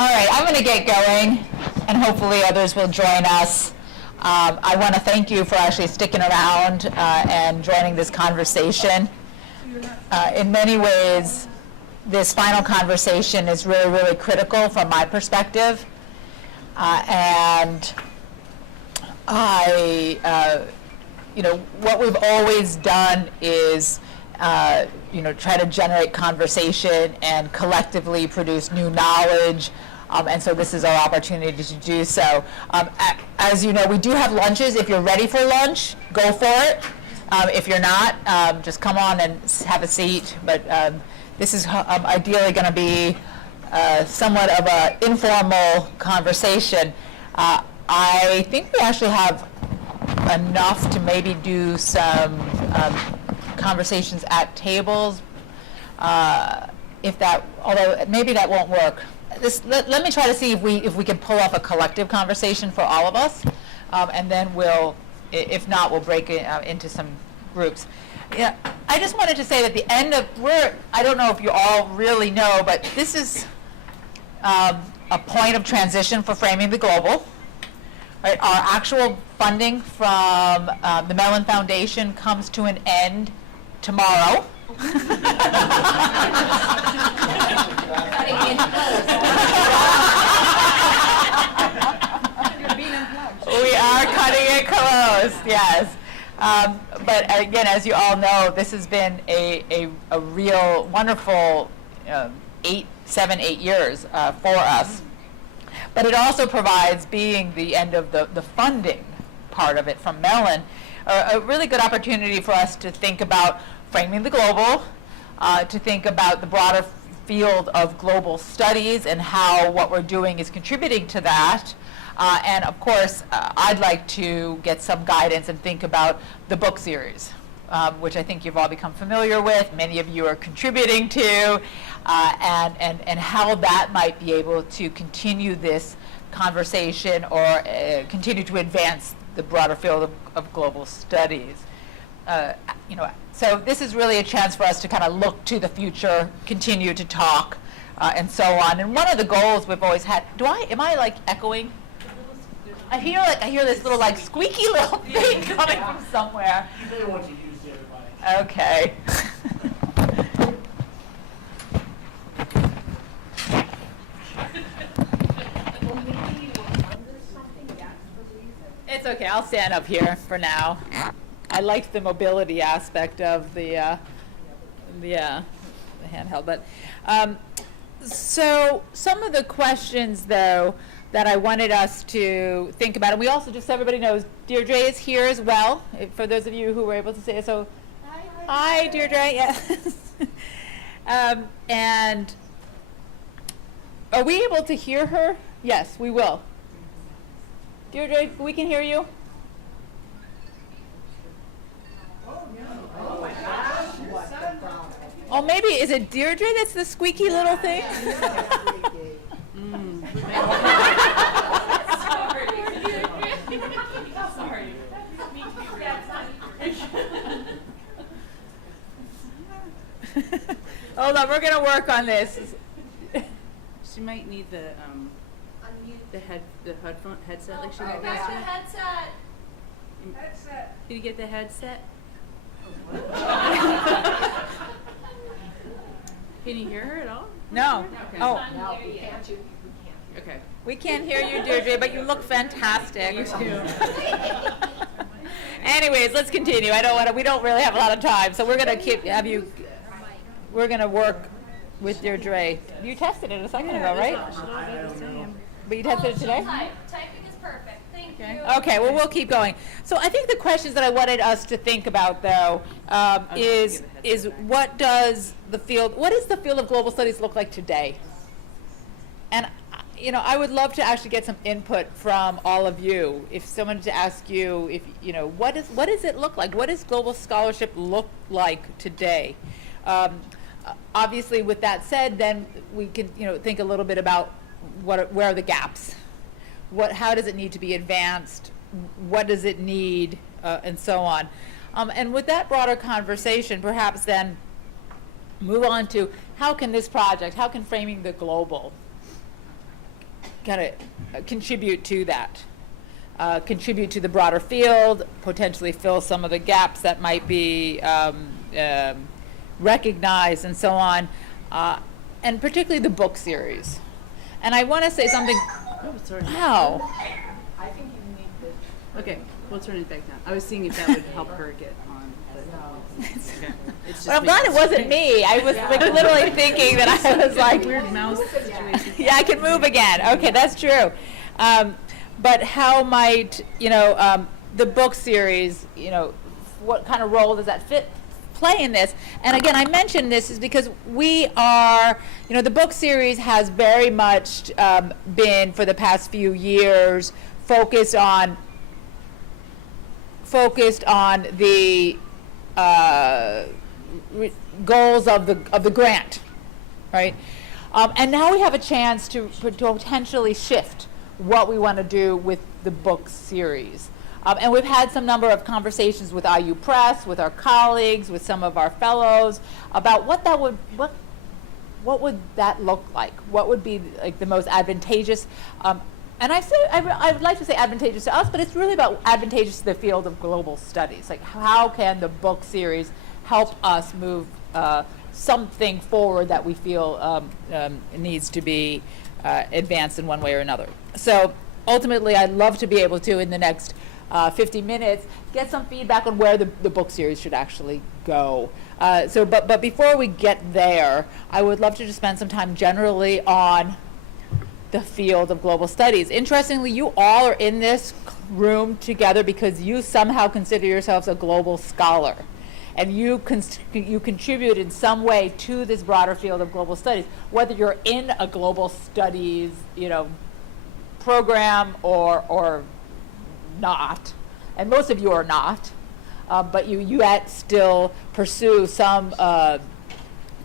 All right, I'm going to get going, and hopefully others will join us. I want to thank you for actually sticking around and joining this conversation. In many ways, this final conversation is really, really critical from my perspective. And what we've always done is try to generate conversation and collectively produce new knowledge. And so this is our opportunity to do so. As you know, we do have lunches. If you're ready for lunch, go for it. If you're not, just come on and have a seat. But this is ideally going to be somewhat of an informal conversation. I think we actually have enough to maybe do some conversations at tables, although maybe that won't work. Let me try to see if we can pull off a collective conversation for all of us, and then if not, we'll break it into some groups. Yeah, I just wanted to say that the end of I don't know if you all really know, but this is a point of transition for Framing the Global. Right, our actual funding from the Mellon Foundation comes to an end tomorrow. We are cutting it close, yes. But again, as you all know, this has been a real wonderful 7, 8 years for us. But it also provides, being the end of the funding part of it from Mellon, a really good opportunity for us to think about framing the global, to think about the broader field of global studies and how what we're doing is contributing to that. And of course, I'd like to get some guidance and think about the book series, which I think you've all become familiar with, many of you are contributing to, and how that might be able to continue this conversation or continue to advance the broader field of global studies. So this is really a chance for us to kind of look to the future, continue to talk, and so on. And one of the goals we've always had, am I like echoing? I hear this little like squeaky little thing coming from somewhere. You may want to use the other mic. Okay. It's okay, I'll stand up here for now. I liked the mobility aspect of the handheld. But so some of the questions, though, that I wanted us to think about, and we also, just so everybody knows, Deirdre is here as well, for those of you who were able to say so. Hi, Deirdre. Yes. And are we able to hear her? Yes, we will. Deirdre, we can hear you. Oh my gosh. Oh, maybe, is it Deirdre that's the squeaky little thing? Sorry. Hold on, we're going to work on this. She might need the headset like she got the yesterday. headset. Did you get the headset? Can you hear her at all? No. Okay. Oh, No, we can't. Okay. we can't hear you, Deirdre, but you look fantastic. You too. Anyways, let's continue. We don't really have a lot of time, so we're going to we're going to work with Deirdre. You tested it a second ago, right? But you tested it today? Typing is perfect. Thank you. Okay, well, we'll keep going. So I think the questions that I wanted us to think about, though, is what does the field of global studies look like today? And, I would love to actually get some input from all of you. If someone to ask you, what does it look like? What does global scholarship look like today? Obviously, with that said, then we can, think a little bit about where are the gaps? How does it need to be advanced? What does it need? And so on. And with that broader conversation, perhaps then move on to how can Framing the Global kind of contribute to that. Contribute to the broader field, potentially fill some of the gaps that might be recognized and so on, and particularly the book series. And I want to say something. Oh, sorry. Wow. I think you need this. Okay, we'll turn it back down. I was seeing if that would help her get on. But okay. It's just Well, I'm glad it wasn't me. I was like literally thinking that I was like, weird mouse situation. yeah, I can move again. Okay, that's true. But how might, the book series, what kind of role does that play in this? And again, I mention this is because we are, the book series has very much been, for the past few years, focused on the goals of the grant, right? And now we have a chance to potentially shift what we want to do with the book series. And we've had some number of conversations with IU Press, with our colleagues, with some of our fellows, about what would that look like? What would be like the most advantageous? And I would like to say advantageous to us, but it's really about advantageous to the field of global studies. Like, how can the book series help us move something forward that we feel needs to be advanced in one way or another? So ultimately, I'd love to be able to, in the next 50 minutes, get some feedback on where the book series should actually go. But before we get there, I would love to just spend some time generally on the field of global studies. Interestingly, you all are in this room together because you somehow consider yourselves a global scholar. And you contribute in some way to this broader field of global studies, whether you're in a global studies, program or not. And most of you are not, but you yet still pursue some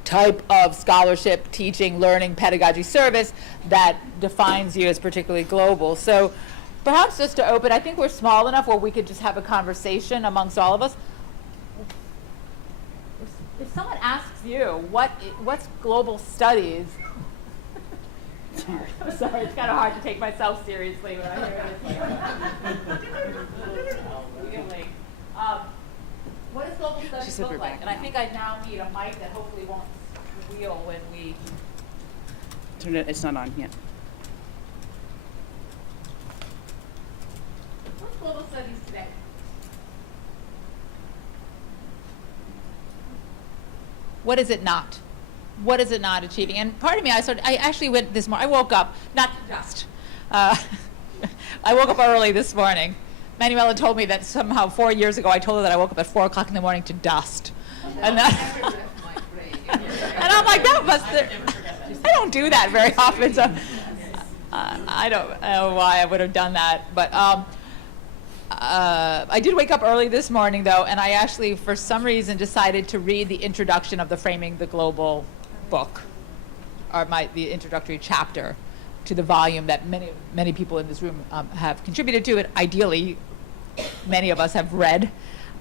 type of scholarship, teaching, learning, pedagogy service that defines you as particularly global. So perhaps just to open, I think we're small enough where we could just have a conversation amongst all of us. If someone asks you, what's global studies? I'm sorry, it's kind of hard to take myself seriously when I hear this. What does global studies look like? And I think I now need a mic that hopefully won't squeal when we... Turn it, it's not on yet. What's global studies today? What is it not? What is it not achieving? And part of me, I actually went this morning, I woke up, not just, I woke up early this morning. Manuela told me that somehow 4 years ago I told her that I woke up at 4 o'clock in the morning to dust. And I'm like, that must, I don't do that very often, so I don't know why I would have done that. But I did wake up early this morning, though, and I actually, for some reason, decided to read the introduction of the Framing the Global book, or the introductory chapter to the volume that many people in this room have contributed to it. Ideally, many of us have read,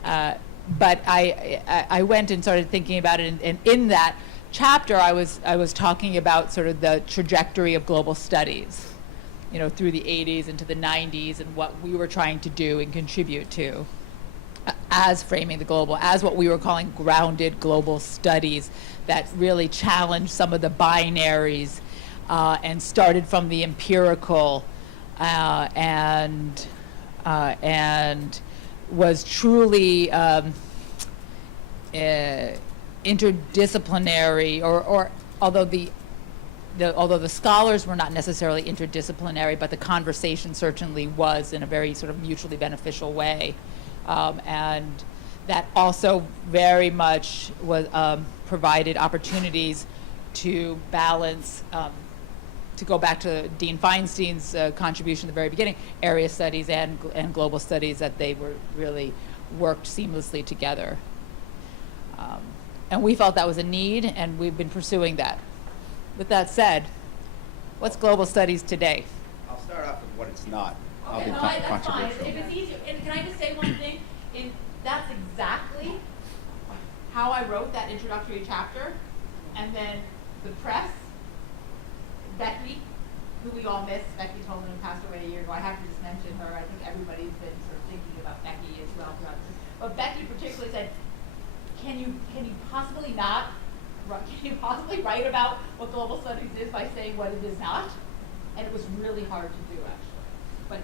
but I went and started thinking about it, and in that chapter, I was talking about sort of the trajectory of global studies, through the 80s into the 90s, and what we were trying to do and contribute to as Framing the Global, as what we were calling grounded global studies that really challenged some of the binaries and started from the empirical and was truly interdisciplinary, or although the scholars were not necessarily interdisciplinary, but the conversation certainly was in a very sort of mutually beneficial way. And that also very much was provided opportunities to balance, to go back to Dean Feinstein's contribution at the very beginning, area studies and global studies, that they were really worked seamlessly together. And we felt that was a need, and we've been pursuing that. With that said, what's global studies today? I'll start off with what it's not. I'll Okay, be no, that's fine. controversial. If it's easier, and can I just say one thing? That's exactly how I wrote that introductory chapter, and then the press, Becky, who we all miss, Becky Tolman, who passed away a year ago. I have to just mention her. I think everybody's been sort of thinking about Becky as well throughout this. But Becky particularly said, can you possibly not, can you possibly write about what global studies is by saying what it is not? And it was really hard to do, actually. But,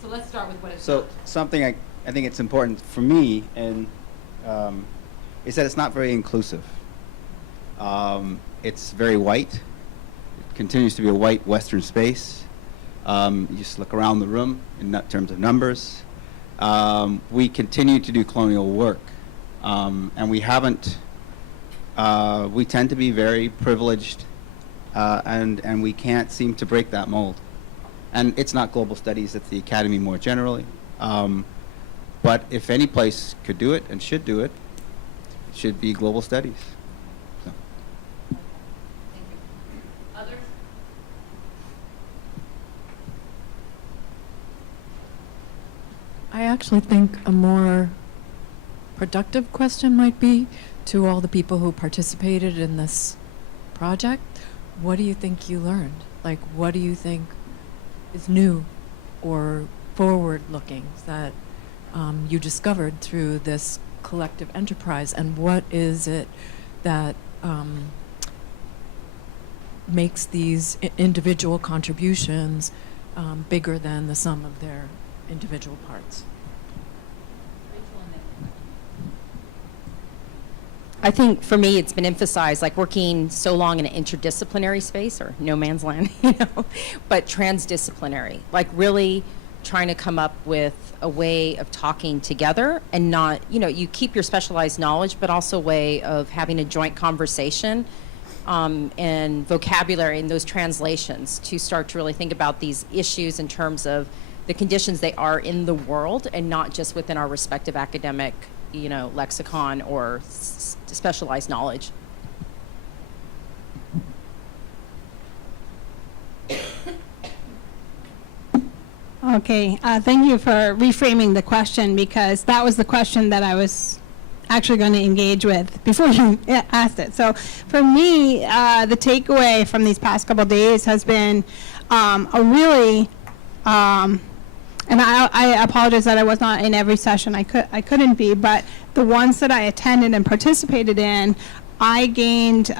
so let's start with what it's So not. something I think it's important for me and is that it's not very inclusive. It's very white. It continues to be a white Western space. You just look around the room in terms of numbers. We continue to do colonial work. And we haven't, we tend to be very privileged, and we can't seem to break that mold. And it's not global studies, it's the academy more generally. But if any place could do it and should do it, it should be global studies. So. Thank you. Others? I actually think a more productive question might be to all the people who participated in this project. What do you think you learned? Like, what do you think is new or forward-looking that you discovered through this collective enterprise? And what is it that makes these individual contributions bigger than the sum of their individual parts? I think for me, it's been emphasized, like working so long in an interdisciplinary space, or no man's land, but transdisciplinary, like really trying to come up with a way of talking together and not, you keep your specialized knowledge, but also a way of having a joint conversation and vocabulary and those translations to start to really think about these issues in terms of the conditions they are in the world and not just within our respective academic lexicon or specialized knowledge. Okay, thank you for reframing the question, because that was the question that I was actually going to engage with before you asked it. So for me, the takeaway from these past couple days has been a really and I apologize that I was not in every session. I couldn't be, but the ones that I attended and participated in, I gained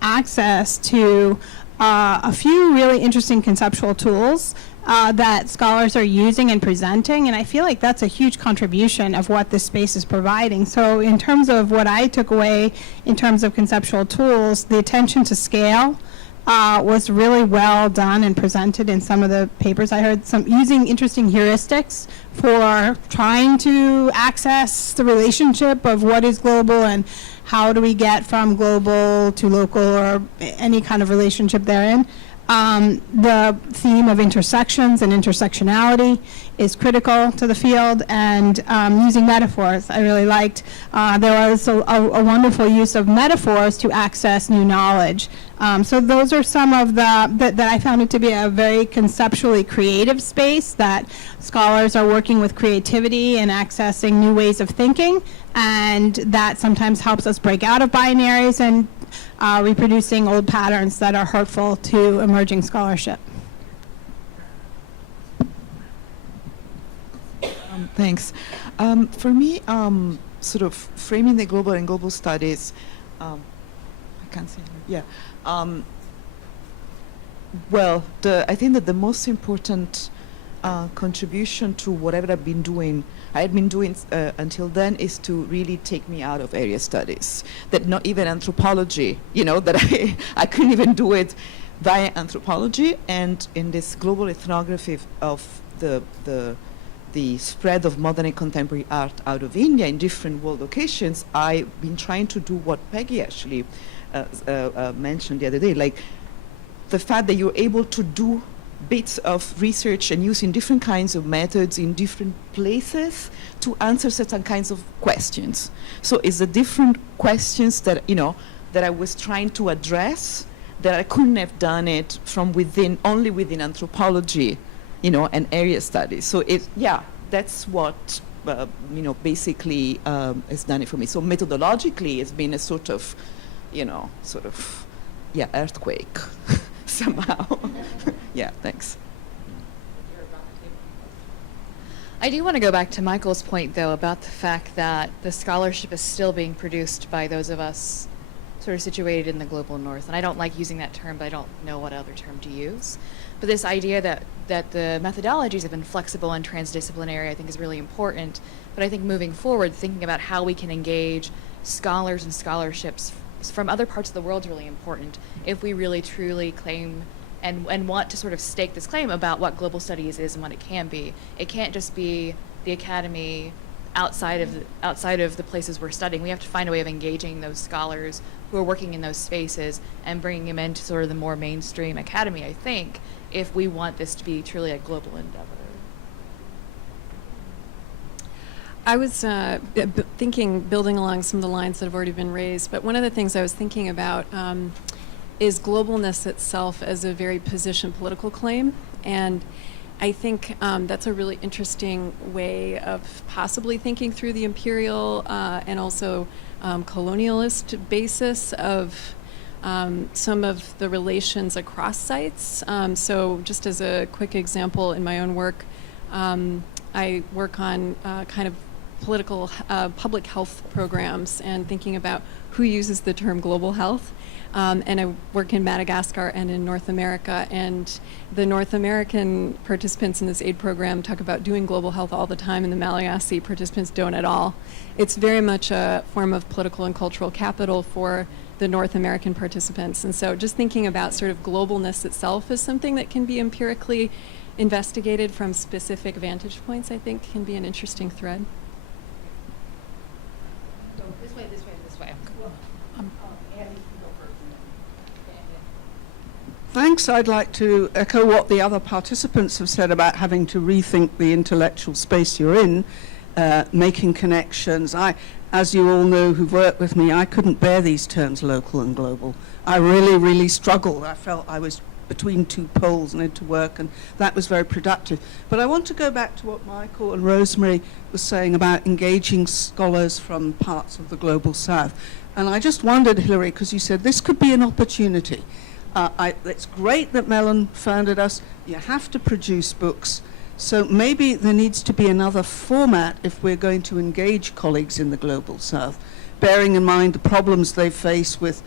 access to a few really interesting conceptual tools that scholars are using and presenting, and I feel like that's a huge contribution of what this space is providing. So in terms of what I took away in terms of conceptual tools, the attention to scale was really well done and presented in some of the papers. I heard some using interesting heuristics for trying to access the relationship of what is global and how do we get from global to local or any kind of relationship therein. The theme of intersections and intersectionality is critical to the field, and using metaphors I really liked. There was a wonderful use of metaphors to access new knowledge. So those are some of that I found it to be a very conceptually creative space, that scholars are working with creativity and accessing new ways of thinking, and that sometimes helps us break out of binaries and reproducing old patterns that are hurtful to emerging scholarship. Thanks. For me, sort of framing the global and global studies, I can't say, yeah. Well, I think that the most important contribution to whatever I had been doing until then is to really take me out of area studies. That not even anthropology, that I couldn't even do it via anthropology. And in this global ethnography of the spread of modern and contemporary art out of India in different world locations, I've been trying to do what Peggy actually mentioned the other day, like the fact that you're able to do bits of research and using different kinds of methods in different places to answer certain kinds of questions. So it's the different questions that, that I was trying to address, that I couldn't have done it from within, only within anthropology, and area studies. So that's what, basically has done it for me. So methodologically, it's been a sort of, earthquake somehow. Yeah, thanks. I do want to go back to Michael's point, though, about the fact that the scholarship is still being produced by those of us sort of situated in the global north. And I don't like using that term, but I don't know what other term to use. But this idea that the methodologies have been flexible and transdisciplinary, I think, is really important. But I think moving forward, thinking about how we can engage scholars and scholarships from other parts of the world is really important if we really truly claim and want to sort of stake this claim about what global studies is and what it can be. It can't just be the academy outside of the places we're studying. We have to find a way of engaging those scholars who are working in those spaces and bringing them into sort of the more mainstream academy, I think, if we want this to be truly a global endeavor. I was thinking, building along some of the lines that have already been raised, but one of the things I was thinking about is globalness itself as a very position political claim. And I think that's a really interesting way of possibly thinking through the imperial and also colonialist basis of some of the relations across sites. So just as a quick example, in my own work, I work on kind of political public health programs and thinking about who uses the term global health. And I work in Madagascar and in North America, and the North American participants in this aid program talk about doing global health all the time, and the Malagasy participants don't at all. It's very much a form of political and cultural capital for the North American participants. And so just thinking about sort of globalness itself as something that can be empirically investigated from specific vantage points, I think can be an interesting thread. Go this way, this way, this way. Andy, you go first. Thanks. I'd like to echo what the other participants have said about having to rethink the intellectual space you're in, making connections. As you all know who've worked with me, I couldn't bear these terms local and global. I really, really struggled. I felt I was between two poles and had to work, and that was very productive. But I want to go back to what Michael and Rosemary was saying about engaging scholars from parts of the global south. And I just wondered, Hilary, because you said this could be an opportunity. It's great that Mellon founded us. You have to produce books. So maybe there needs to be another format if we're going to engage colleagues in the global south, bearing in mind the problems they face with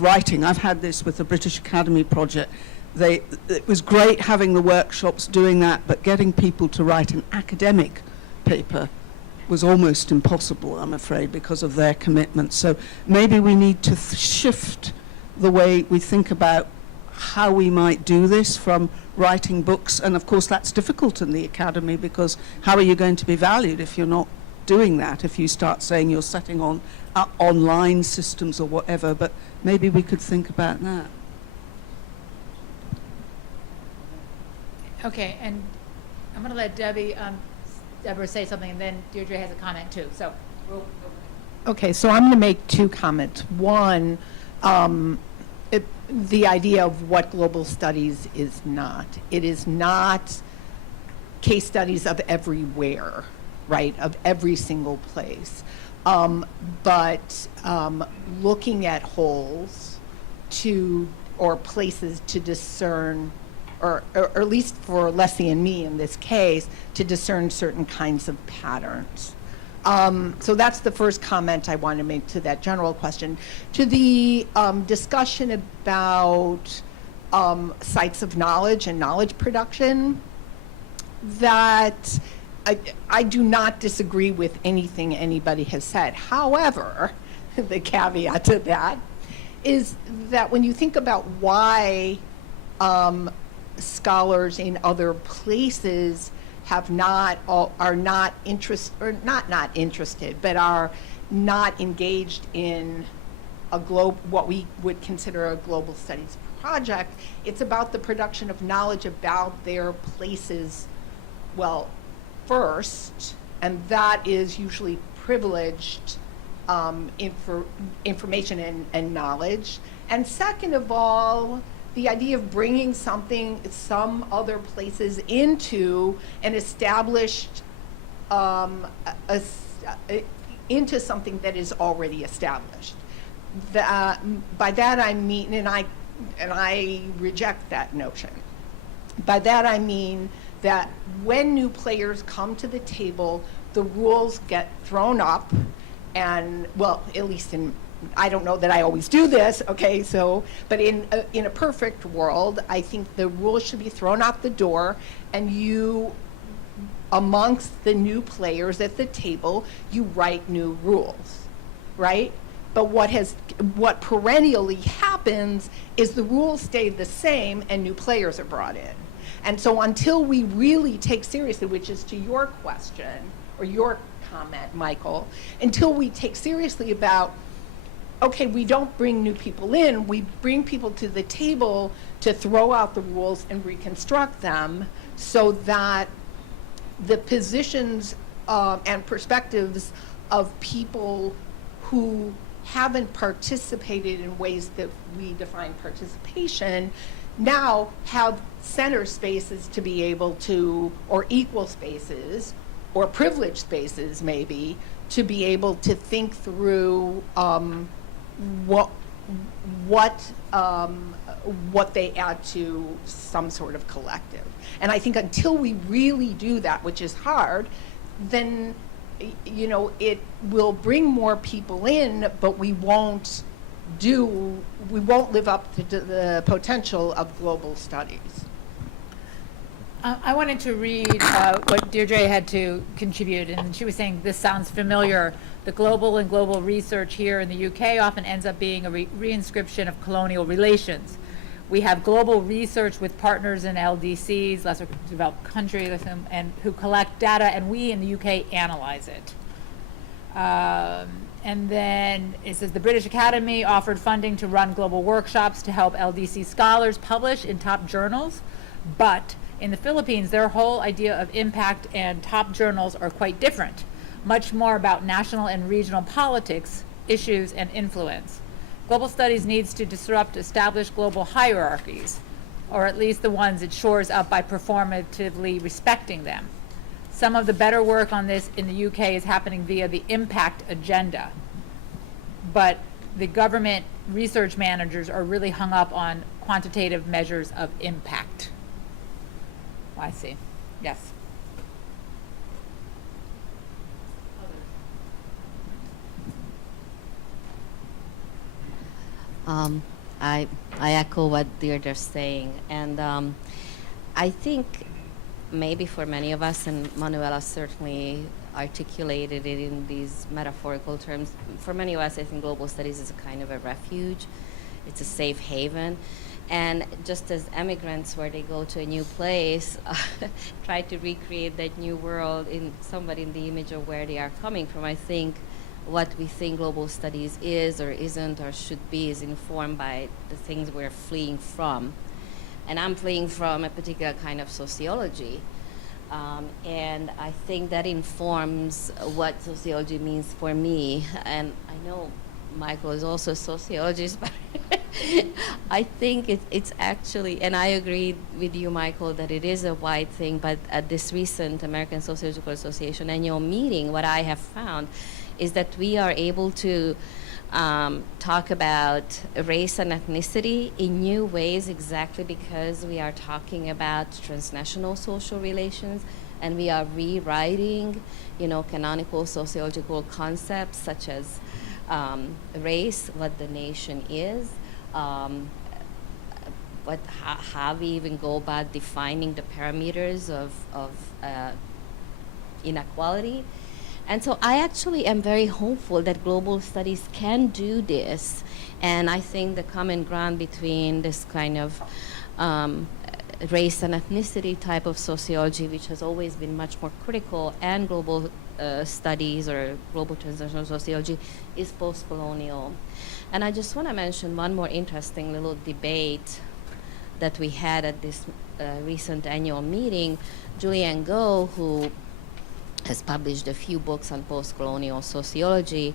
writing. I've had this with the British Academy project. It was great having the workshops doing that, but getting people to write an academic paper was almost impossible, I'm afraid, because of their commitment. So maybe we need to shift the way we think about how we might do this from writing books. And of course that's difficult in the academy, because how are you going to be valued if you're not doing that, if you start saying you're setting on online systems or whatever? But maybe we could think about that. Okay, and I'm going to let Deborah say something, and then Deirdre has a comment too. So we'll go. Okay, so I'm going to make two comments. One, the idea of what global studies is not. It is not case studies of everywhere, right, of every single place, but looking at wholes or places to discern, or at least for Leslie and me in this case, to discern certain kinds of patterns. So that's the first comment I want to make to that general question. To the discussion about sites of knowledge and knowledge production, that I do not disagree with anything anybody has said. However, the caveat to that is that when you think about why scholars in other places are not interested, but are not engaged in what we would consider a global studies project, it's about the production of knowledge about their places, well, first, and that is usually privileged information and knowledge. And second of all, the idea of bringing some other places into an established, into something that is already established. By that I mean, and I reject that notion. By that I mean that when new players come to the table, the rules get thrown up, and, well, at least I don't know that I always do this, okay, so, but in a perfect world, I think the rules should be thrown out the door, and you, amongst the new players at the table, you write new rules, right? But what perennially happens is the rules stay the same and new players are brought in. And so until we really take seriously, which is to your question, or your comment, Michael, until we take seriously about, okay, we don't bring new people in, we bring people to the table to throw out the rules and reconstruct them so that the positions and perspectives of people who haven't participated in ways that we define participation now have center spaces to be able to, or equal spaces, or privileged spaces maybe, to be able to think through what they add to some sort of collective. And I think until we really do that, which is hard, then it will bring more people in, but we won't live up to the potential of global studies. I wanted to read what Deirdre had to contribute, and she was saying this sounds familiar. The global research here in the UK often ends up being a reinscription of colonial relations. We have global research with partners in LDCs, lesser developed countries, and who collect data, and we in the UK analyze it. And then it says the British Academy offered funding to run global workshops to help LDC scholars publish in top journals, but in the Philippines, their whole idea of impact and top journals are quite different, much more about national and regional politics, issues, and influence. Global studies needs to disrupt established global hierarchies, or at least the ones it shores up by performatively respecting them. Some of the better work on this in the UK is happening via the impact agenda, but the government research managers are really hung up on quantitative measures of impact. I see. Yes. I echo what Deirdre's saying, and I think maybe for many of us, and Manuela certainly articulated it in these metaphorical terms, for many of us, I think global studies is a kind of a refuge. It's a safe haven. And just as immigrants, where they go to a new place, try to recreate that new world in somewhat in the image of where they are coming from, I think what we think global studies is or isn't or should be is informed by the things we're fleeing from. And I'm fleeing from a particular kind of sociology. And I think that informs what sociology means for me. And I know Michael is also a sociologist, but I think it's actually, and I agree with you, Michael, that it is a wide thing, but at this recent American Sociological Association annual meeting, what I have found is that we are able to talk about race and ethnicity in new ways exactly because we are talking about transnational social relations, and we are rewriting, canonical sociological concepts such as race, what the nation is, how we even go about defining the parameters of inequality. And so I actually am very hopeful that global studies can do this. And I think the common ground between this kind of race and ethnicity type of sociology, which has always been much more critical, and global studies or global transnational sociology is post-colonial. And I just want to mention one more interesting little debate that we had at this recent annual meeting. Julianne Goh, who has published a few books on post-colonial sociology,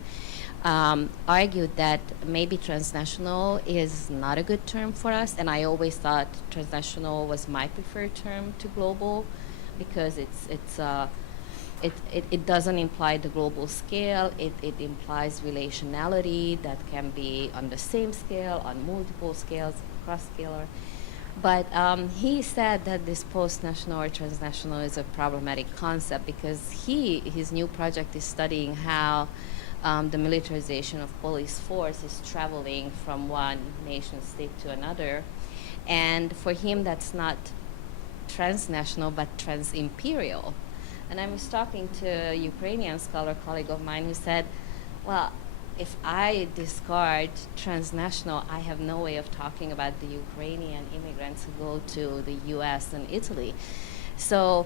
argued that maybe transnational is not a good term for us, and I always thought transnational was my preferred term to global because it doesn't imply the global scale. It implies relationality that can be on the same scale, on multiple scales, cross-scalar. But he said that this post-national or transnational is a problematic concept because his new project is studying how the militarization of police force is traveling from one nation state to another. And for him, that's not transnational, but trans-imperial. And I was talking to a Ukrainian scholar colleague of mine who said, well, if I discard transnational, I have no way of talking about the Ukrainian immigrants who go to the US and Italy. So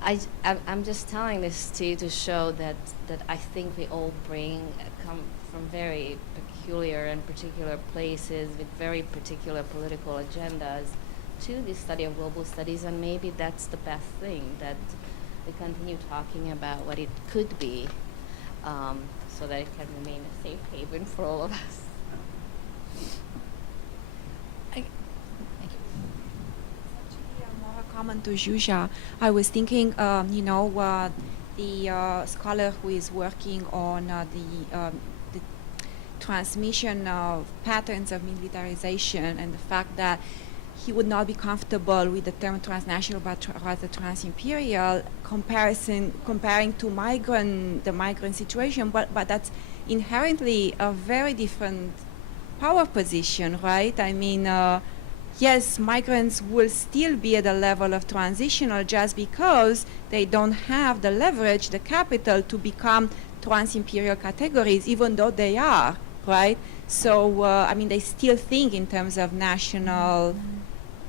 I'm just telling this to you to show that I think we all come from very peculiar and particular places with very particular political agendas to the study of global studies, and maybe that's the best thing, that we continue talking about what it could be, so that it can remain a safe haven for all of us. More comment to Zsuzsa. I was thinking, the scholar who is working on the transmission of patterns of militarization and the fact that he would not be comfortable with the term transnational but rather transimperial comparing to the migrant situation, but that's inherently a very different power position, right? I mean, yes, migrants will still be at the level of transitional just because they don't have the leverage, the capital to become transimperial categories, even though they are, right? So, I mean, they still think in terms of national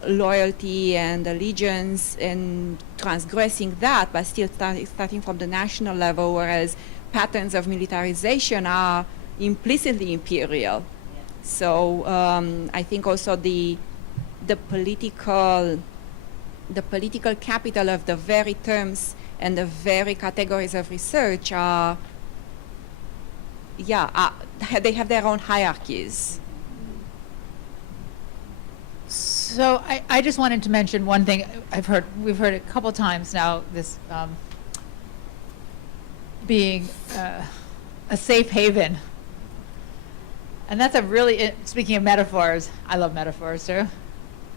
loyalty and allegiance and transgressing that, but still starting from the national level, whereas patterns of militarization are implicitly imperial. So I think also the political capital of the very terms and the very categories of research are, they have their own hierarchies. So I just wanted to mention one thing we've heard a couple times now, this being a safe haven. And that's a really, speaking of metaphors, I love metaphors too.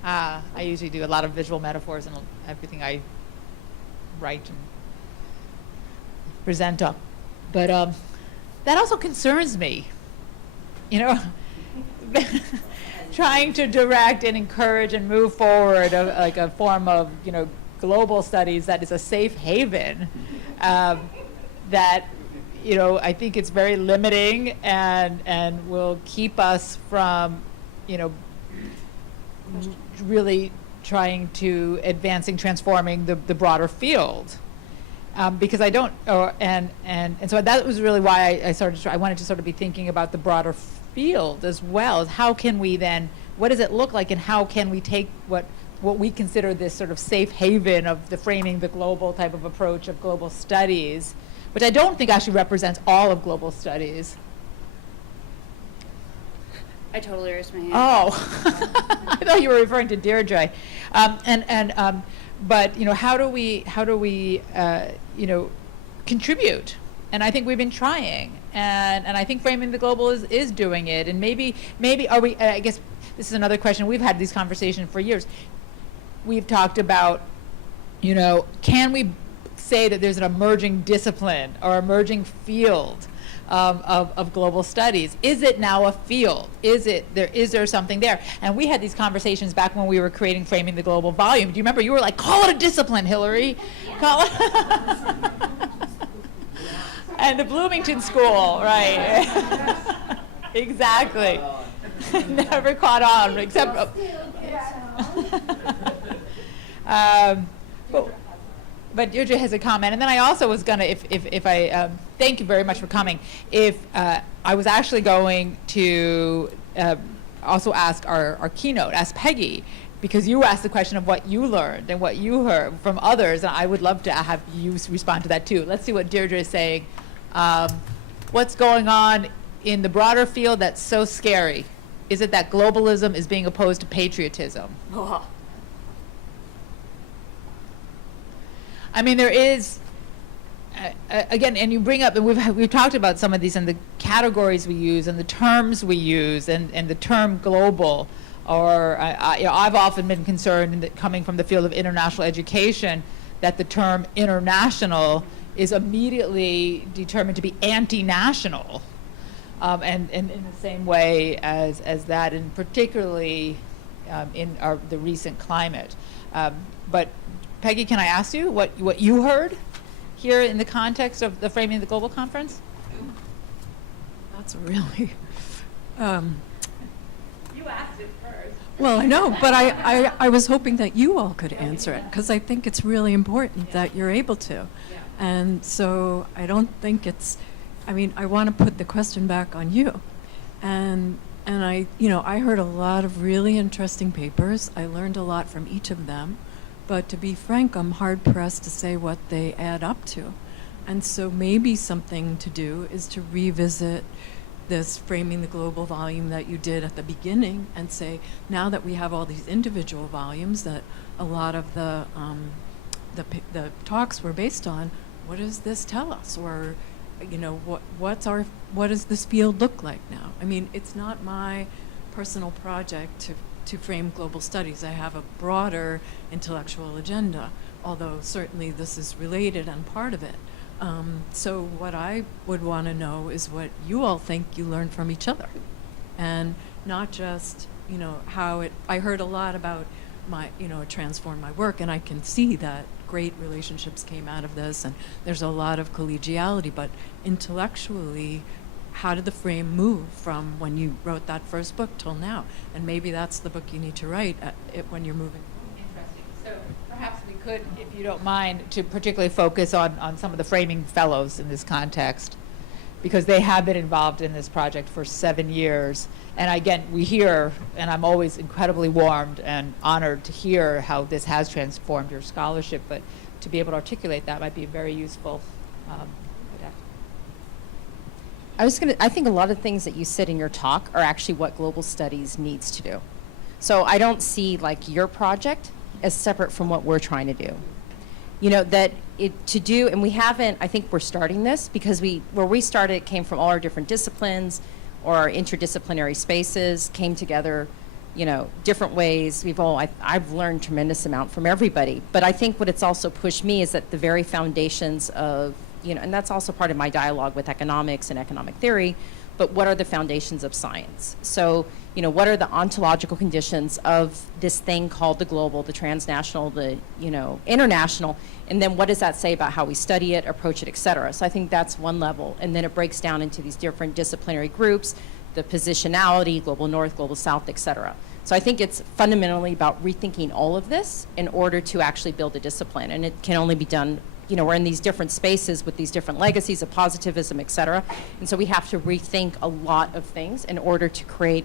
I usually do a lot of visual metaphors in everything I write and present up. But that also concerns me, trying to direct and encourage and move forward like a form of, global studies that is a safe haven, that, I think it's very limiting and will keep us from, really trying to transforming the broader field. Because I don't, and so that was really why I wanted to sort of be thinking about the broader field as well. As how can we then, what does it look like, and how can we take what we consider this sort of safe haven of the framing the global type of approach of global studies, which I don't think actually represents all of global studies. I totally raised my hand. Oh, I thought you were referring to Deirdre, but how do we contribute? And I think we've been trying, and I think Framing the Global is doing it. And maybe are we? I guess this is another question. We've had these conversations for years. We've talked about, can we say that there's an emerging discipline or emerging field of global studies? Is it now a field? Is there something there? And we had these conversations back when we were creating Framing the Global volume. Do you remember? You were like, call it a discipline, Hillary. Call it. And the Bloomington School, right? Exactly. Never caught on, except. But Deirdre has a comment, and then I also was gonna, if I thank you very much for coming. If I was actually going to also ask our keynote, ask Peggy, because you asked the question of what you learned and what you heard from others, and I would love to have you respond to that too. Let's see what Deirdre is saying. What's going on in the broader field that's so scary? Is it that globalism is being opposed to patriotism? Oh. I mean, there is, again, and you bring up, and we've talked about some of these and the categories we use and the terms we use and the term global or I've often been concerned that coming from the field of international education, that the term international is immediately determined to be anti-national, and in the same way as that, and particularly in the recent climate. But Peggy, can I ask you what you heard here in the context of the Framing the Global Conference? That's really, You asked it first. well, I know, but I was hoping that you all could answer it, because I think it's really important that you're able to. And so I don't think it's, I mean, I want to put the question back on you. And I, I heard a lot of really interesting papers. I learned a lot from each of them. But to be frank, I'm hard pressed to say what they add up to. And so maybe something to do is to revisit this Framing the Global volume that you did at the beginning and say, now that we have all these individual volumes that a lot of the talks were based on, what does this tell us? Or, what does this field look like now? I mean, it's not my personal project to frame global studies. I have a broader intellectual agenda, although certainly this is related and part of it. So what I would want to know is what you all think you learned from each other, and not just, how I heard a lot about it transformed my work, and I can see that great relationships came out of this, and there's a lot of collegiality, but intellectually, how did the frame move from when you wrote that first book till now? And maybe that's the book you need to write when you're moving. Interesting. So perhaps we could, if you don't mind, to particularly focus on some of the framing fellows in this context, because they have been involved in this project for 7 years. And again, we hear, and I'm always incredibly warmed and honored to hear how this has transformed your scholarship, but to be able to articulate that might be very useful. I think a lot of things that you said in your talk are actually what global studies needs to do. So I don't see like your project as separate from what we're trying to do. And we haven't, I think we're starting this because where we started, it came from all our different disciplines or our interdisciplinary spaces, came together, different ways. I've learned tremendous amount from everybody. But I think what it's also pushed me is that the very foundations of, and that's also part of my dialogue with economics and economic theory, but what are the foundations of science? So, what are the ontological conditions of this thing called the global, the transnational, the, international, and then what does that say about how we study it, approach it, et cetera? So I think that's one level, and then it breaks down into these different disciplinary groups, the positionality, global north, global south, et cetera. So I think it's fundamentally about rethinking all of this in order to actually build a discipline, and it can only be done, we're in these different spaces with these different legacies of positivism, et cetera, and so we have to rethink a lot of things in order to create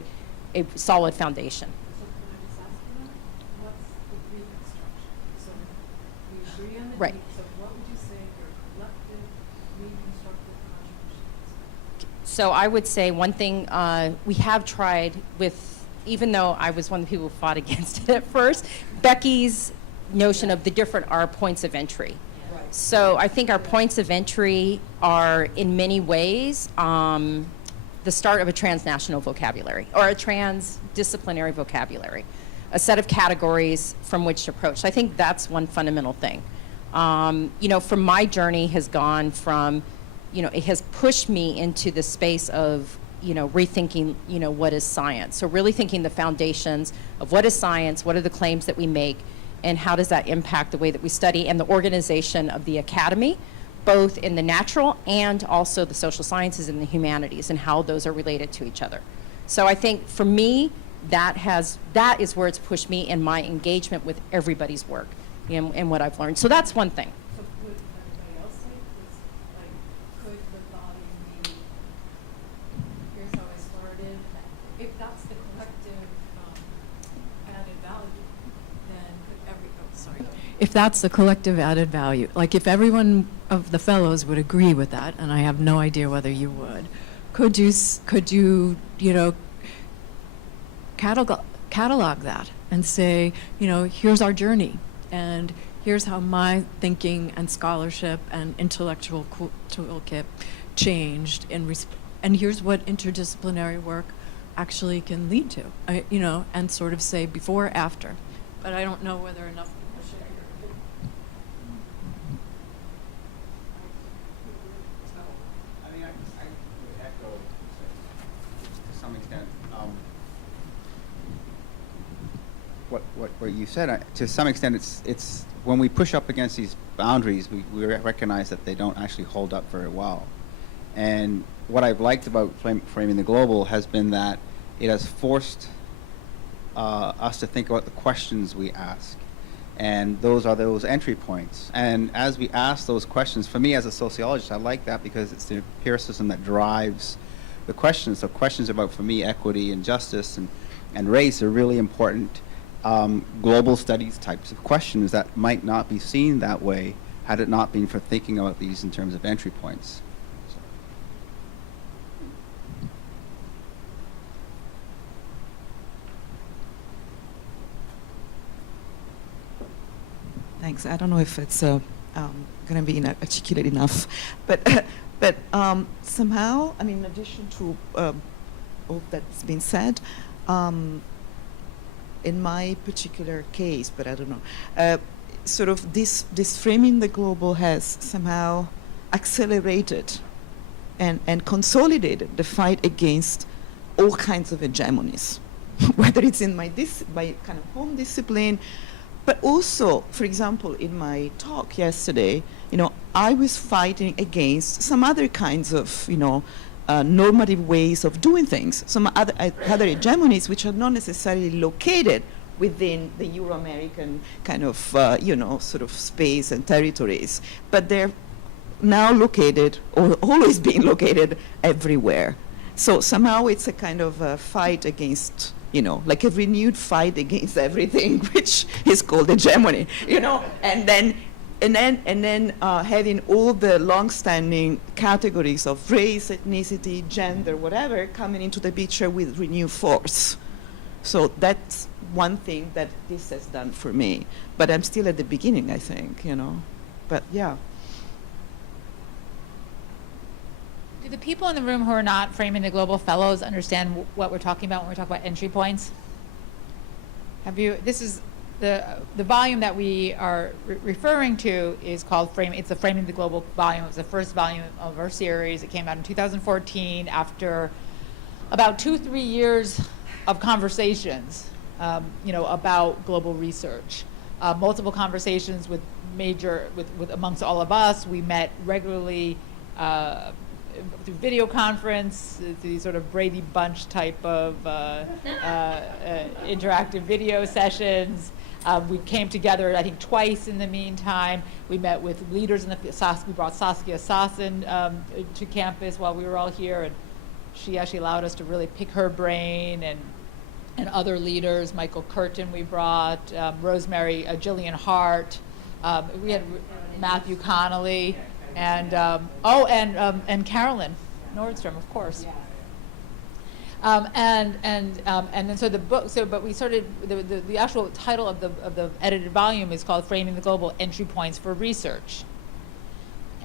a solid foundation. So can I just ask you that? What's the reconstruction? So we agree on the Right. So what would you say your collective reconstructive contributions? So I would say one thing we have tried with, even though I was one of the people who fought against it at first, Becky's notion of our points of entry. So I think our points of entry are in many ways the start of a transnational vocabulary or a transdisciplinary vocabulary, a set of categories from which to approach. So I think that's one fundamental thing. From my journey has gone from, it has pushed me into the space of, rethinking, what is science. So really thinking the foundations of what is science, what are the claims that we make, and how does that impact the way that we study and the organization of the academy, both in the natural and also the social sciences and the humanities, and how those are related to each other. So I think for me, that is where it's pushed me in my engagement with everybody's work and what I've learned. So that's one thing. So would anybody else say this, could the volume be, here's how I started, if that's the collective added value, then if that's the collective added value, like if everyone of the fellows would agree with that, and I have no idea whether you would, could you catalog that and say, here's our journey, and here's how my thinking and scholarship and intellectual toolkit changed, and here's what interdisciplinary work actually can lead to, you know, and sort of say before, after. But I don't know whether enough people share your opinion. I mean, I would echo to some extent what you said. To some extent, it's when we push up against these boundaries, we recognize that they don't actually hold up very well. And what I've liked about Framing the Global has been that it has forced us to think about the questions we ask. And those are those entry points. And as we ask those questions, for me as a sociologist, I like that because it's the empiricism that drives the questions. So questions about, for me, equity and justice and race are really important global studies types of questions that might not be seen that way had it not been for thinking about these in terms of entry points. Thanks. I don't know if it's going to be articulate enough, but somehow, I mean, in addition to all that's been said, in my particular case, but I don't know, sort of this framing the global has somehow accelerated and consolidated the fight against all kinds of hegemonies, whether it's in my kind of home discipline. But also, for example, in my talk yesterday, you know, I was fighting against some other kinds of, you know, normative ways of doing things, some other hegemonies which are not necessarily located within the Euro-American kind of, you know, sort of space and territories, but they're now located, or always being located, everywhere. So somehow it's a kind of a fight against, you know, like a renewed fight against everything, which is called hegemony, you know, and then having all the long-standing categories of race, ethnicity, gender, whatever, coming into the picture with renewed force. So that's one thing that this has done for me. But I'm still at the beginning, I think, you know. But yeah. Do the people in the room who are not Framing the Global Fellows understand what we're talking about when we talk about entry points? Have you, this is, the volume that we are referring to is called it's the Framing the Global volume. It was the first volume of our series. It came out in 2014 after about 2-3 years of conversations, you know, about global research. Multiple conversations with amongst all of us. We met regularly through video conference, through sort of Brady Bunch type of interactive video sessions. We came together, I think, twice in the meantime. We met with leaders in we brought Saskia Sassen to campus while we were all here, and she actually allowed us to really pick her brain, and other leaders. Michael Curtin we brought, Rosemary, Jillian Hart. We had Matthew Connolly. And and Carolyn Nordstrom, of course. And then so the book. But we started the actual title of the edited volume is called Framing the Global: Entry Points for Research.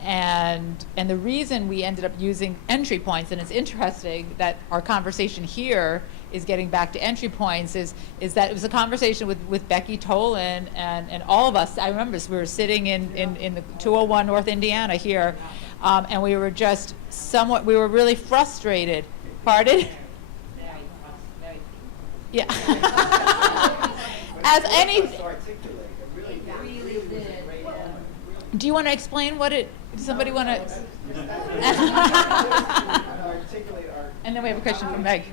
And the reason we ended up using entry points, and it's interesting that our conversation here is getting back to entry points, is that it was a conversation with Becky Tolan and all of us. I remember we were sitting in the 201 North Indiana here, and we were just we were really frustrated. Pardon? Yeah. As any. Do you want to explain what it? Does somebody want to? And then we have a question from Meg.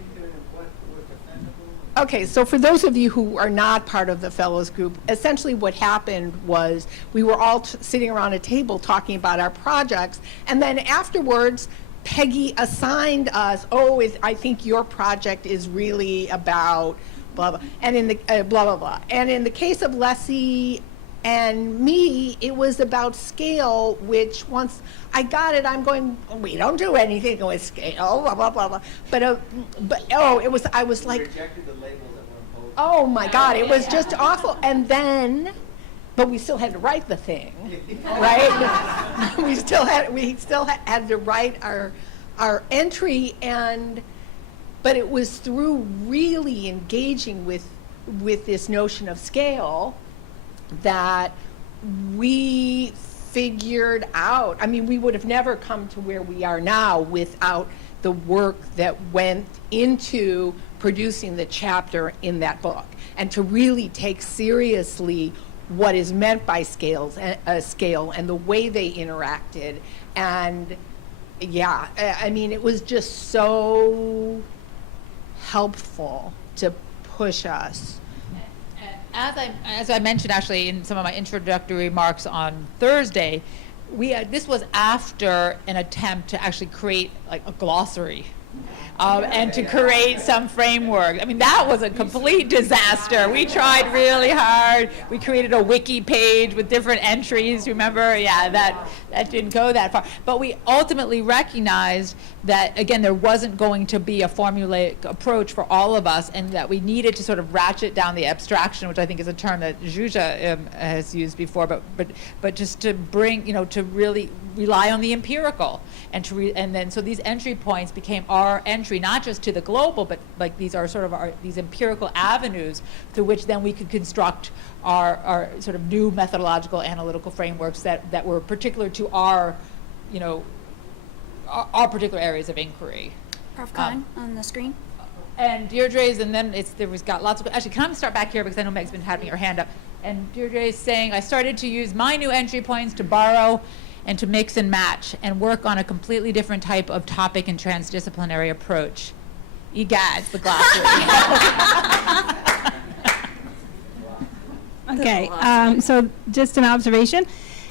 Okay, so for those of you who are not part of the fellows group, essentially what happened was we were all sitting around a table talking about our projects, and then afterwards, Peggy assigned us, I think your project is really about blah, blah, and in the blah, blah, blah. And in the case of Leslie and me, it was about scale, which once I got it, I'm going, we don't do anything with scale, blah, blah, blah, blah. I was like, rejected the labels that were imposed. oh my God, it was just awful. And then, but we still had to write the thing, right? we still had to write our entry, and But it was through really engaging with this notion of scale that we figured out, I mean, we would have never come to where we are now without the work that went into producing the chapter in that book, and to really take seriously what is meant by scale and the way they interacted. And yeah, I mean, it was just so helpful to push us. As I mentioned actually in some of my introductory remarks on Thursday, this was after an attempt to actually create like a glossary and to create some framework. I mean, that was a complete disaster. We tried really hard. We created a wiki page with different entries, remember? Yeah, that didn't go that far. But we ultimately recognized that, again, there wasn't going to be a formulaic approach for all of us, and that we needed to sort of ratchet down the abstraction, which I think is a term that Zsuzsa has used before, but just to bring, to really rely on the empirical, and then so these entry points became our entry, not just to the global, but like these are sort of these empirical avenues through which then we could construct our sort of new methodological analytical frameworks that were particular to our particular areas of inquiry. Prof. Khan on the screen. And Deirdre's, and then there was got lots of, actually, can I start back here because I know Meg's been having her hand up. And Deirdre is saying, I started to use my new entry points to borrow and to mix and match and work on a completely different type of topic and transdisciplinary approach. Egads, the glossary. Okay, so just an observation.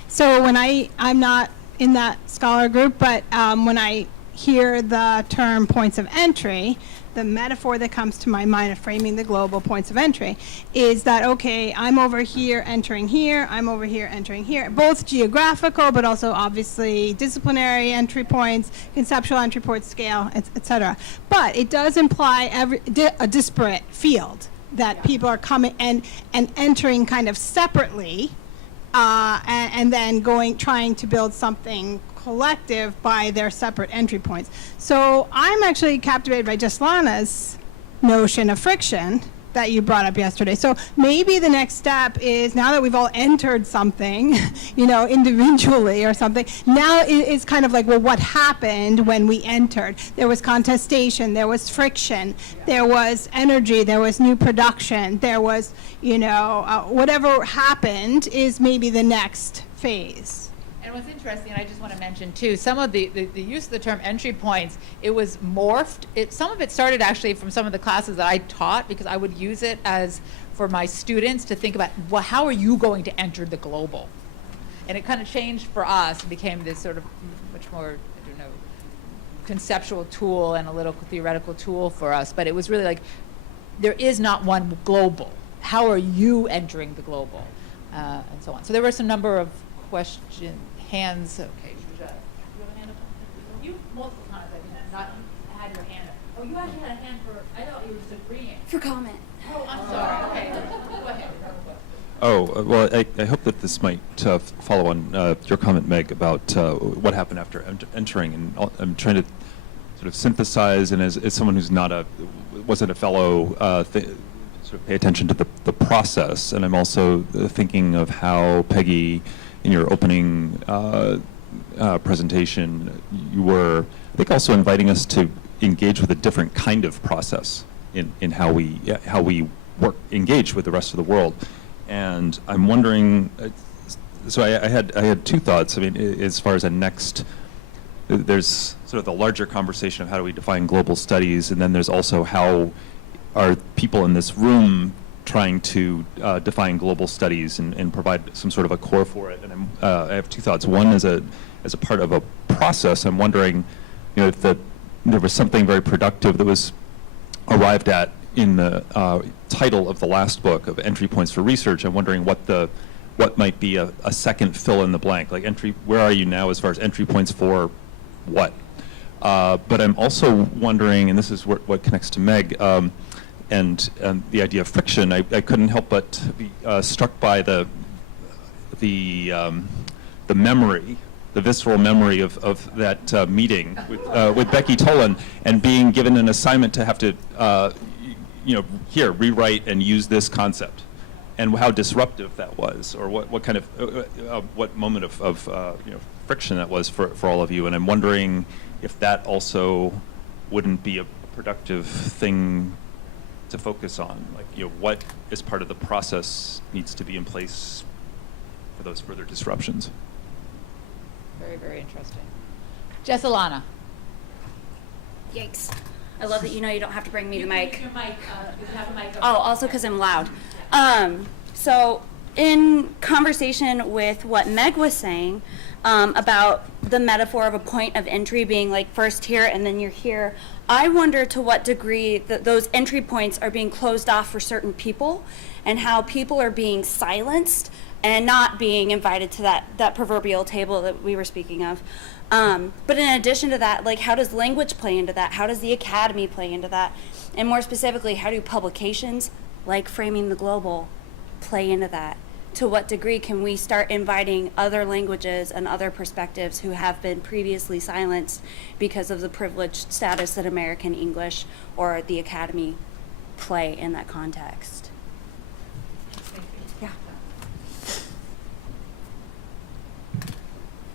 So when I'm not in that scholar group, but when I hear the term points of entry, the metaphor that comes to my mind of framing the global points of entry is that, okay, I'm over here entering here, I'm over here entering here, both geographical, but also obviously disciplinary entry points, conceptual entry points, scale, et cetera. But it does imply a disparate field that people are coming and entering kind of separately, and then trying to build something collective by their separate entry points. So I'm actually captivated by Jaslana's notion of friction that you brought up yesterday. So maybe the next step is, now that we've all entered something, individually or something, now it's kind of like, well, what happened when we entered? There was contestation, there was friction, there was energy, there was new production, there was, whatever happened is maybe the next phase. And what's interesting, and I just want to mention too, some of the use of the term entry points, it was morphed. Some of it started actually from some of the classes that I taught, because I would use it as for my students to think about, well, how are you going to enter the global? And it kind of changed for us and became this sort of much more, conceptual tool, analytical, theoretical tool for us. But it was really like, there is not one global. How are you entering the global? And so on. So there were some number of hands. Okay, Zsuzsa, you have a hand up? You multiple times not had your hand up. Oh, you actually had a hand for, I thought you were just agreeing. For comment. Oh, I'm sorry. Okay, go ahead. Oh, well, I hope that this might follow on your comment, Meg, about what happened after entering. And I'm trying to sort of synthesize, and as someone who's wasn't a fellow, sort of pay attention to the process. And I'm also thinking of how, Peggy, in your opening presentation, you were, I think, also inviting us to engage with a different kind of process in how we engage with the rest of the world. And I'm wondering, so I had two thoughts. I mean, as far as there's sort of the larger conversation of how do we define global studies, and then there's also how are people in this room trying to define global studies and provide some sort of a core for it. And I have two thoughts. One, as a part of a process, I'm wondering, if there was something very productive that was arrived at in the title of the last book of Entry Points for Research. I'm wondering what might be a second fill in the blank, like where are you now as far as entry points for what? But I'm also wondering, and this is what connects to Meg, and the idea of friction, I couldn't help but be struck by the memory the visceral memory of that meeting with Becky Tolan, and being given an assignment to have to, here, rewrite and use this concept, and how disruptive that was, or what kind of, what moment of friction that was for all of you. And I'm wondering if that also wouldn't be a productive thing to focus on, like, what as part of the process needs to be in place for those further disruptions. Very, very interesting. Jessalana. Yikes. I love that you know you don't have to bring me the mic. Your mic, you have a mic. Oh, also because I'm loud. So in conversation with what Meg was saying about the metaphor of a point of entry being like first here and then you're here, I wonder to what degree those entry points are being closed off for certain people, and how people are being silenced and not being invited to that proverbial table that we were speaking of. But in addition to that, like, how does language play into that? How does the academy play into that? And more specifically, how do publications like Framing the Global play into that? To what degree can we start inviting other languages and other perspectives who have been previously silenced because of the privileged status that American English or the academy play in that context? Yeah.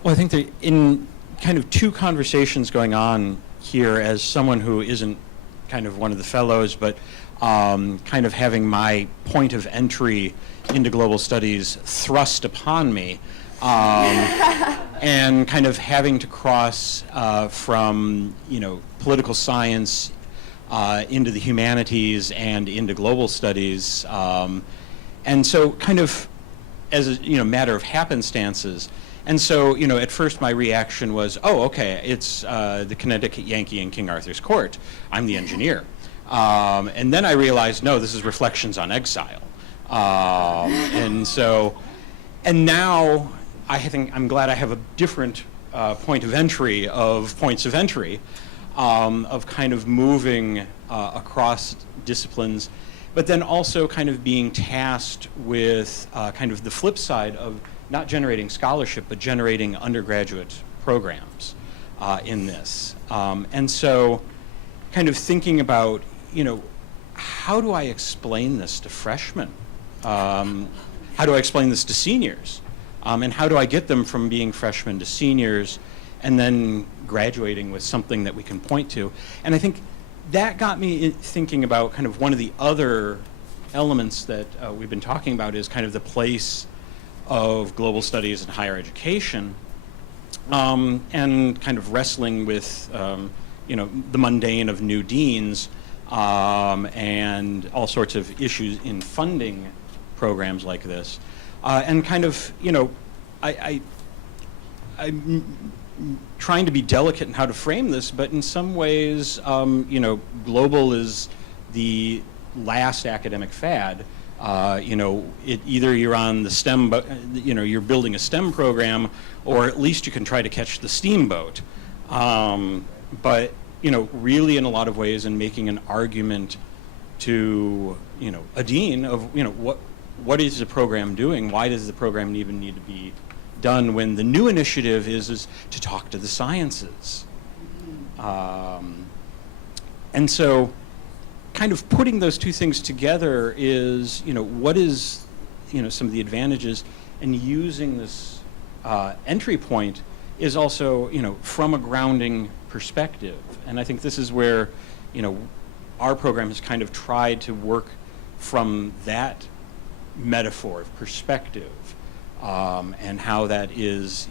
Well, I think there in kind of two conversations going on here as someone who isn't kind of one of the fellows, but kind of having my point of entry into global studies thrust upon me, and kind of having to cross from, political science into the humanities and into global studies. And so kind of as a matter of happenstances. And so, at first my reaction was, oh, okay, it's the Connecticut Yankee in King Arthur's Court. I'm the engineer. And then I realized, no, this is Reflections on Exile. And now I think I'm glad I have a different points of entry, of kind of moving across disciplines, but then also kind of being tasked with kind of the flip side of not generating scholarship, but generating undergraduate programs in this. And so kind of thinking about, how do I explain this to freshmen? How do I explain this to seniors? And how do I get them from being freshmen to seniors and then graduating with something that we can point to? And I think that got me thinking about kind of one of the other elements that we've been talking about is kind of the place of global studies in higher education, and kind of wrestling with, the mundane of new deans, and all sorts of issues in funding programs like this. And kind of, I'm trying to be delicate in how to frame this, but in some ways, global is the last academic fad. Either you're on the STEM, you're building a STEM program, or at least you can try to catch the steamboat. But, really in a lot of ways in making an argument to, a dean of, what is the program doing? Why does the program even need to be done when the new initiative is to talk to the sciences? And so kind of putting those two things together is, what is, some of the advantages, and using this entry point is also, from a grounding perspective. And I think this is where, our program has kind of tried to work from that metaphor of perspective, and how that is,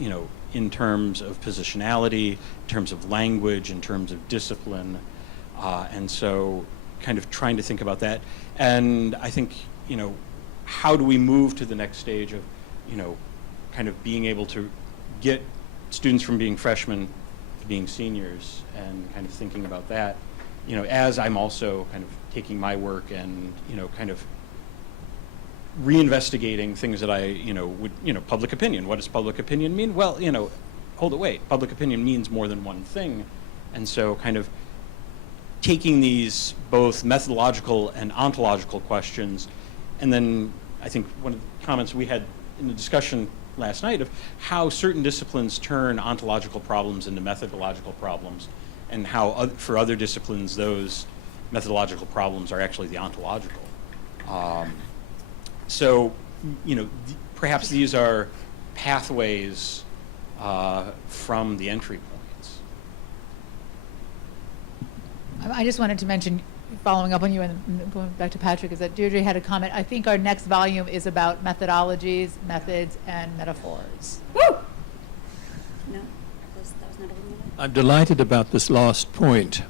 in terms of positionality, in terms of language, in terms of discipline. And so kind of trying to think about that. And I think, how do we move to the next stage of, kind of being able to get students from being freshmen to being seniors, and kind of thinking about that, as I'm also kind of taking my work and, kind of reinvestigating things that I, would, public opinion. What does public opinion mean? Well, hold it, wait. Public opinion means more than one thing. And so kind of taking these both methodological and ontological questions, and then I think one of the comments we had in the discussion last night of how certain disciplines turn ontological problems into methodological problems, and how for other disciplines those methodological problems are actually the ontological. So, you know, perhaps these are pathways from the entry points. I just wanted to mention, following up on you and going back to Patrick, is that Deirdre had a comment. I think our next volume is about methodologies, methods, and metaphors. Woo! No, that was not a woman. I'm delighted about this last point.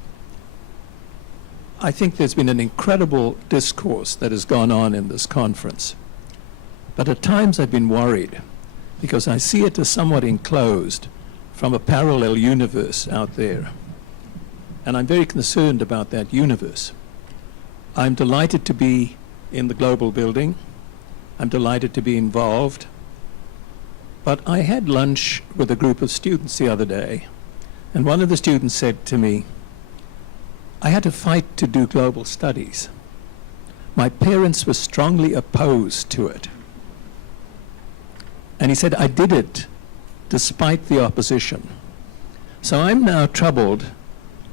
I think there's been an incredible discourse that has gone on in this conference. But at times I've been worried because I see it as somewhat enclosed from a parallel universe out there. And I'm very concerned about that universe. I'm delighted to be in the global building. I'm delighted to be involved. But I had lunch with a group of students the other day, and one of the students said to me, I had to fight to do global studies. My parents were strongly opposed to it. And he said, I did it despite the opposition. So I'm now troubled.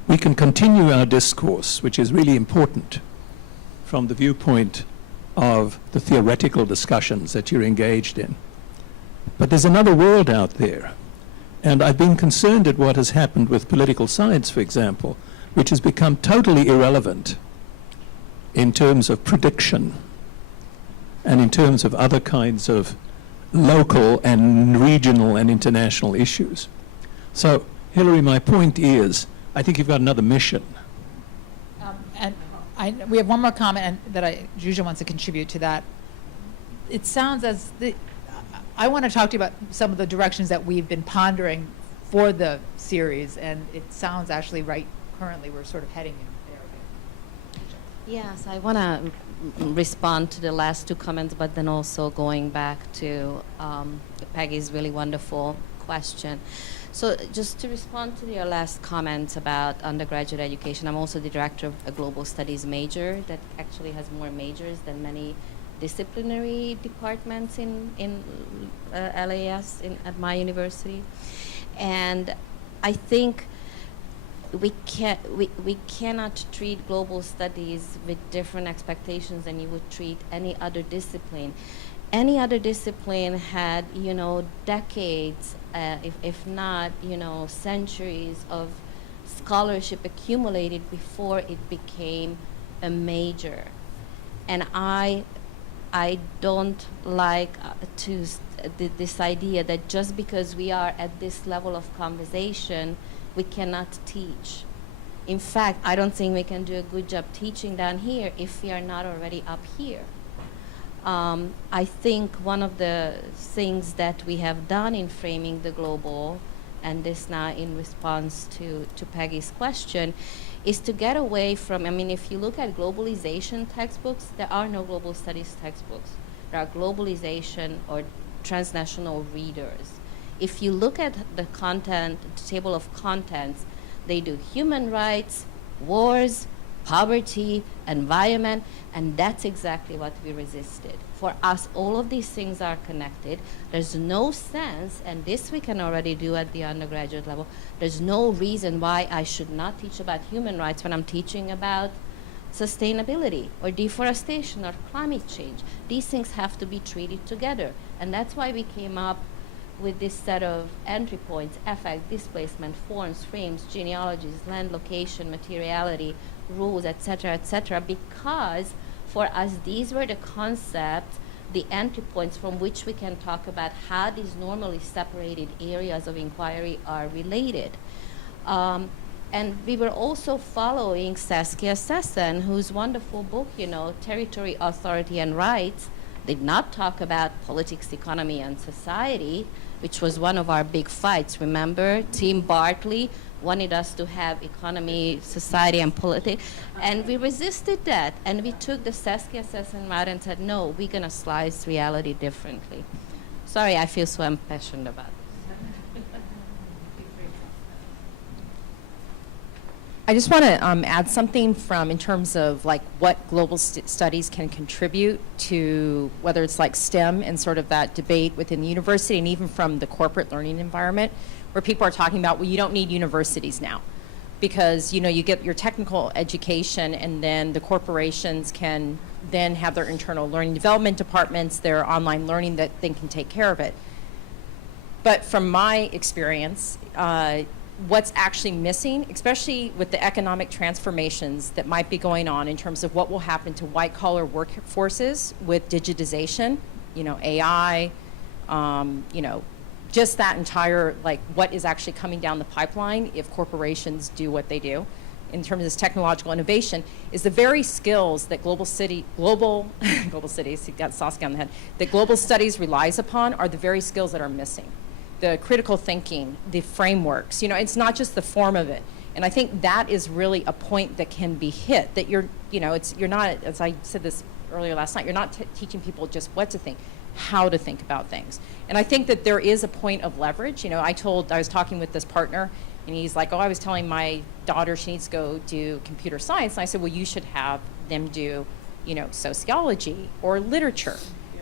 We can continue our discourse, which is really important from the viewpoint of the theoretical discussions that you're engaged in. But there's another world out there. And I've been concerned at what has happened with political science, for example, which has become totally irrelevant in terms of prediction and in terms of other kinds of local and regional and international issues. So, Hilary, my point is, I think you've got another mission. And we have one more comment that Juja wants to contribute to that. It sounds as I want to talk to you about some of the directions that we've been pondering for the series, and it sounds actually right currently we're sort of heading in there. Yes, I want to respond to the last two comments, but then also going back to Peggy's really wonderful question. So just to respond to your last comments about undergraduate education, I'm also the director of a global studies major that actually has more majors than many disciplinary departments in LAS at my university. And I think we cannot treat global studies with different expectations than you would treat any other discipline. Any other discipline had, decades, if not, centuries of scholarship accumulated before it became a major. And I don't like this idea that just because we are at this level of conversation, we cannot teach. In fact, I don't think we can do a good job teaching down here if we are not already up here. I think one of the things that we have done in framing the global, and this now in response to Peggy's question, is to get away from, if you look at globalization textbooks, there are no global studies textbooks. There are globalization or transnational readers. If you look at the content, the table of contents, they do human rights, wars, poverty, environment, and that's exactly what we resisted. For us, all of these things are connected. There's no sense, and this we can already do at the undergraduate level, there's no reason why I should not teach about human rights when I'm teaching about sustainability or deforestation or climate change. These things have to be treated together, and that's why we came up with this set of entry points: effect, displacement, forms, frames, genealogies, land location, materiality, rules, etc., because for us these were the concepts, the entry points from which we can talk about how these normally separated areas of inquiry are related. And we were also following Saskia Sassen, whose wonderful book, Territory, Authority, and Rights, did not talk about politics, economy, and society, which was one of our big fights. Remember, Tim Bartley wanted us to have economy, society, and politics, and we resisted that. And we took the Saskia Sassen route and said, no, we're going to slice reality differently. Sorry, I feel so impassioned about this. I just want to add something from in terms of like what global studies can contribute to whether it's like STEM and sort of that debate within the university and even from the corporate learning environment where people are talking about, well, you don't need universities now because, you know, you get your technical education and then the corporations can then have their internal learning development departments, their online learning that then can take care of it. But from my experience, what's actually missing, especially with the economic transformations that might be going on in terms of what will happen to white-collar workforces with digitization, you know, AI, you know, just that entire, like, what is actually coming down the pipeline if corporations do what they do in terms of this technological innovation, is the very skills that global cities, got Saskia on the head, that global studies relies upon are the very skills that are missing. The critical thinking, the frameworks, you know, it's not just the form of it. And I think that is really a point that can be hit, that you're, you know, you're not, as I said this earlier last night, you're not teaching people just what to think, how to think about things. And I think that there is a point of leverage. You know, I was talking with this partner, and he's like, oh, I was telling my daughter she needs to go do computer science. And I said, well, you should have them do, you know, sociology or literature,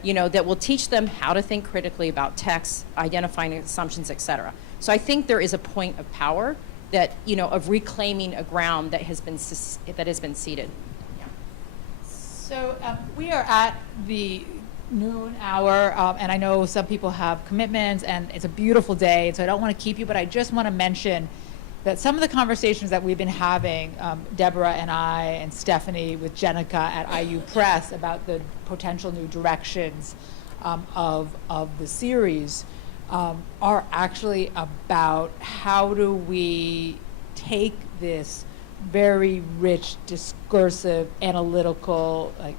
you know, that will teach them how to think critically about texts, identifying assumptions, et cetera. So I think there is a point of power that, you know, of reclaiming a ground that has been ceded. Yeah. So we are at the noon hour, and I know some people have commitments, and it's a beautiful day, so I don't want to keep you, but I just want to mention that some of the conversations that we've been having, Deborah and I and Stephanie with Jenica at IU Press about the potential new directions of the series are actually about how do we take this very rich, discursive, analytical, like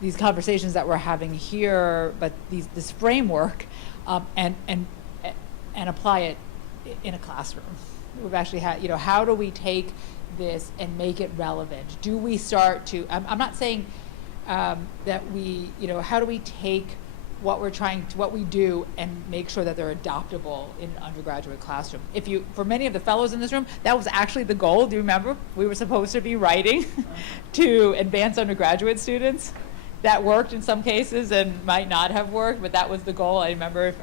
these conversations that we're having here, but this framework, and apply it in a classroom. We've actually had, you know, how do we take this and make it relevant? Do we start to, I'm not saying that we, you know, how do we take what we do and make sure that they're adoptable in an undergraduate classroom? For many of the fellows in this room, that was actually the goal. Do you remember? We were supposed to be writing to advanced undergraduate students. That worked in some cases and might not have worked, but that was the goal. I remember.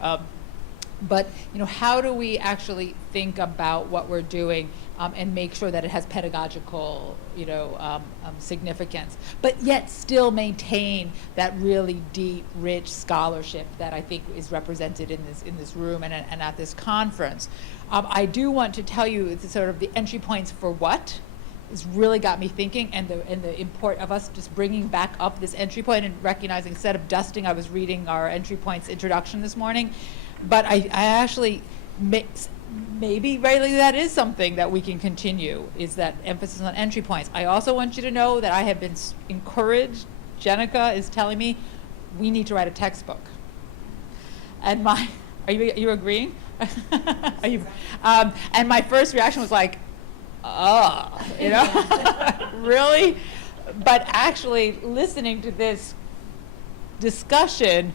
But you know, how do we actually think about what we're doing and make sure that it has pedagogical, you know, significance, but yet still maintain that really deep, rich scholarship that I think is represented in this room and at this conference. I do want to tell you sort of the entry points for what has really got me thinking, and the import of us just bringing back up this entry point and recognizing, instead of dusting, I was reading our entry points introduction this morning. But I actually, maybe rightly that is something that we can continue, is that emphasis on entry points. I also want you to know that I have been encouraged, Jenica is telling me, we need to write a textbook. And are you agreeing? Are you, and my first reaction was like, oh, you know, really? But actually listening to this discussion,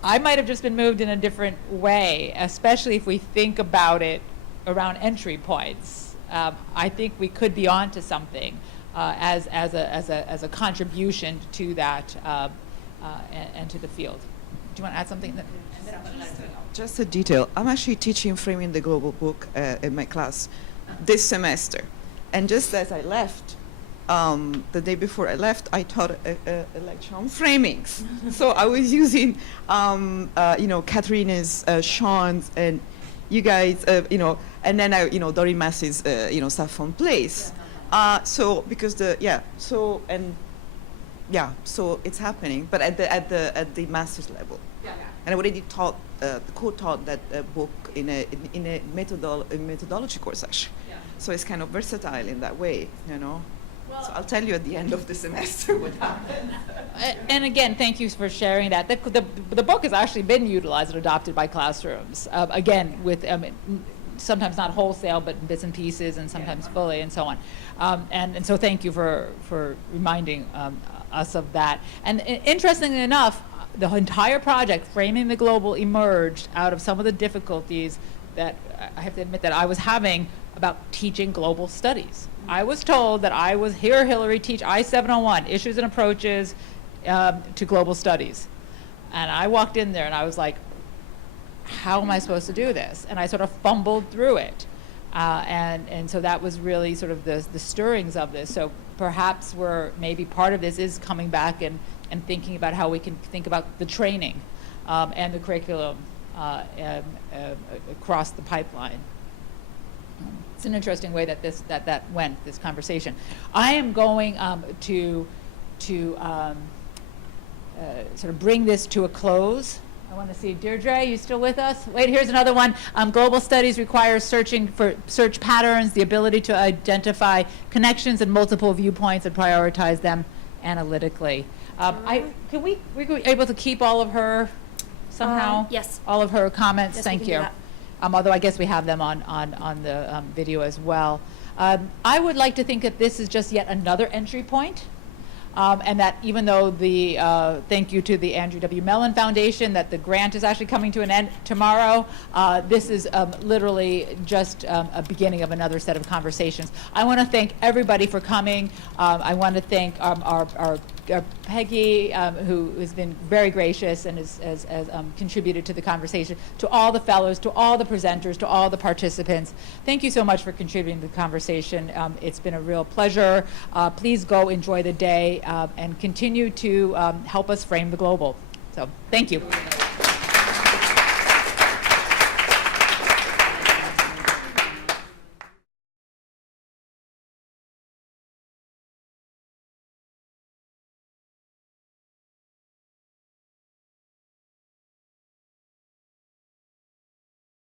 I might have just been moved in a different way, especially if we think about it around entry points. I think we could be onto something as a contribution to that and to the field. Do you want to add something? Just a detail. I'm actually teaching Framing the Global book in my class this semester. And just as I left, the day before I left, I taught a lecture on framings. So I was using, you know, Katrina's, Sean's, and you guys, you know, and then Doreen Massey's, you know, stuff on place. So because so it's happening, but at the master's level. Yeah. And I already taught, co-taught that book in a methodology course actually. Yeah. So it's kind of versatile in that way, you know. Well, so I'll tell you at the end of the semester what happens. And again, thank you for sharing that. The book has actually been utilized and adopted by classrooms. Again, with sometimes not wholesale, but bits and pieces, and sometimes fully, and so on. And so thank you for reminding us of that. And interestingly enough, the entire project, Framing the Global, emerged out of some of the difficulties that I have to admit that I was having about teaching global studies. I was told that I was here, Hillary, teach I-701, Issues and Approaches to Global Studies. And I walked in there and I was like, how am I supposed to do this? And I sort of fumbled through it. And so that was really sort of the stirrings of this. So perhaps maybe part of this is coming back and thinking about how we can think about the training and the curriculum across the pipeline. It's an interesting way that that went, this conversation. I am going to sort of bring this to a close. I want to see, Deirdre, you still with us? Wait, here's another one. Global studies requires searching for search patterns, the ability to identify connections and multiple viewpoints and prioritize them analytically. Were we able to keep all of her somehow? Yes. All of her comments? Yes, we Thank can do you. that. Although I guess we have them on the video as well. I would like to think that this is just yet another entry point. And that even though thank you to the Andrew W. Mellon Foundation, that the grant is actually coming to an end tomorrow, this is literally just a beginning of another set of conversations. I want to thank everybody for coming. I want to thank our Peggy, who has been very gracious and has contributed to the conversation, to all the fellows, to all the presenters, to all the participants. Thank you so much for contributing to the conversation. It's been a real pleasure. Please go enjoy the day and continue to help us frame the global. So thank you.